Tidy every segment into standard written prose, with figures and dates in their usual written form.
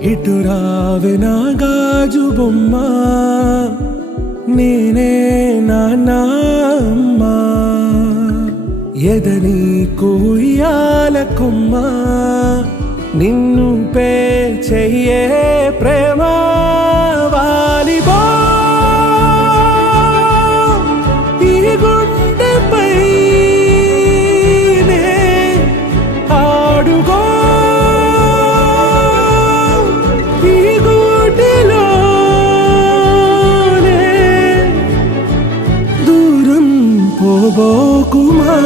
ఇటు రావే నా గాజు బొమ్మ, నేనే నాన్న అమ్మ. ఎదని కుయ్యాల కొమ్మ, నిన్ను పే చెయ్యే ప్రేమ వాలిబో. ఈ గుండెపై నే ఆడుగో, ఈ గుడిలోనే దూరం పోబోకుమా.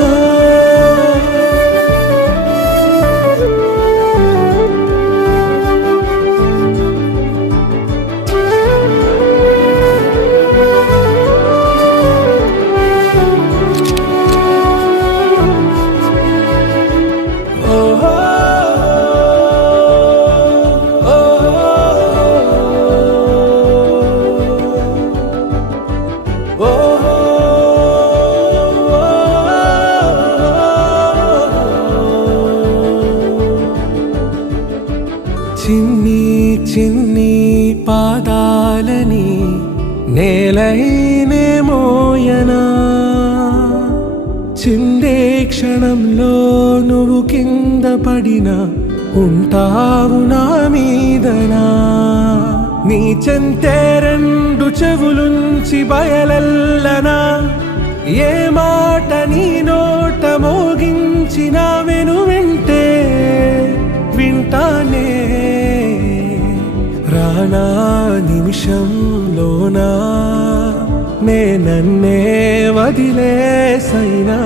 చిన్ని చిన్ని పాదాలని నేలైనే మోయనా, చిందే క్షణంలో నువ్వు కింద పడినా ఉంటావు నా మీదనా. నీ చెంతే రెండు చెవులుంచి బయలెల్లనా, ఏ మాట నీ నోట మోగించిన వెను వింటే వింటానే. రానా నిమిషంలోనా నే నన్నే వదిలేసైనా.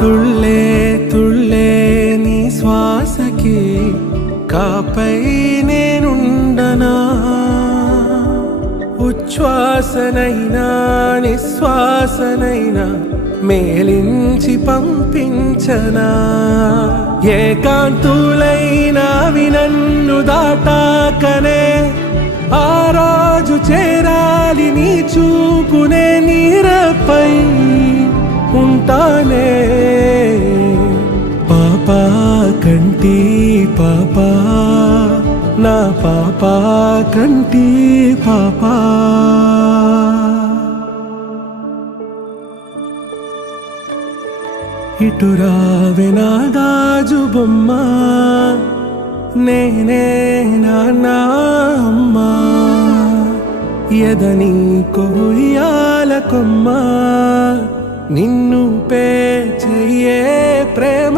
తుళ్ళే తుళ్ళే నీ శ్వాసకి కాపై నేనుండనా, ఉచ్ఛ్వాసనైనా నిశ్వాసనైనా మేలించి పంపించనా. ఏకాంతులైనవి నన్ను దాటాకనే ఆ రోజు చేరాలి నీ చూపునే నీరపై ఉంటానే. పాపా కంటి పాపా, నా పాపా కంటి పాపా. ఇటు రావే నా గాజు బొమ్మ, నేనే నాన్న అమ్మ. ఎదని కొయ్యాల కొమ్మ, నిన్ను పే చెయ్యే ప్రేమ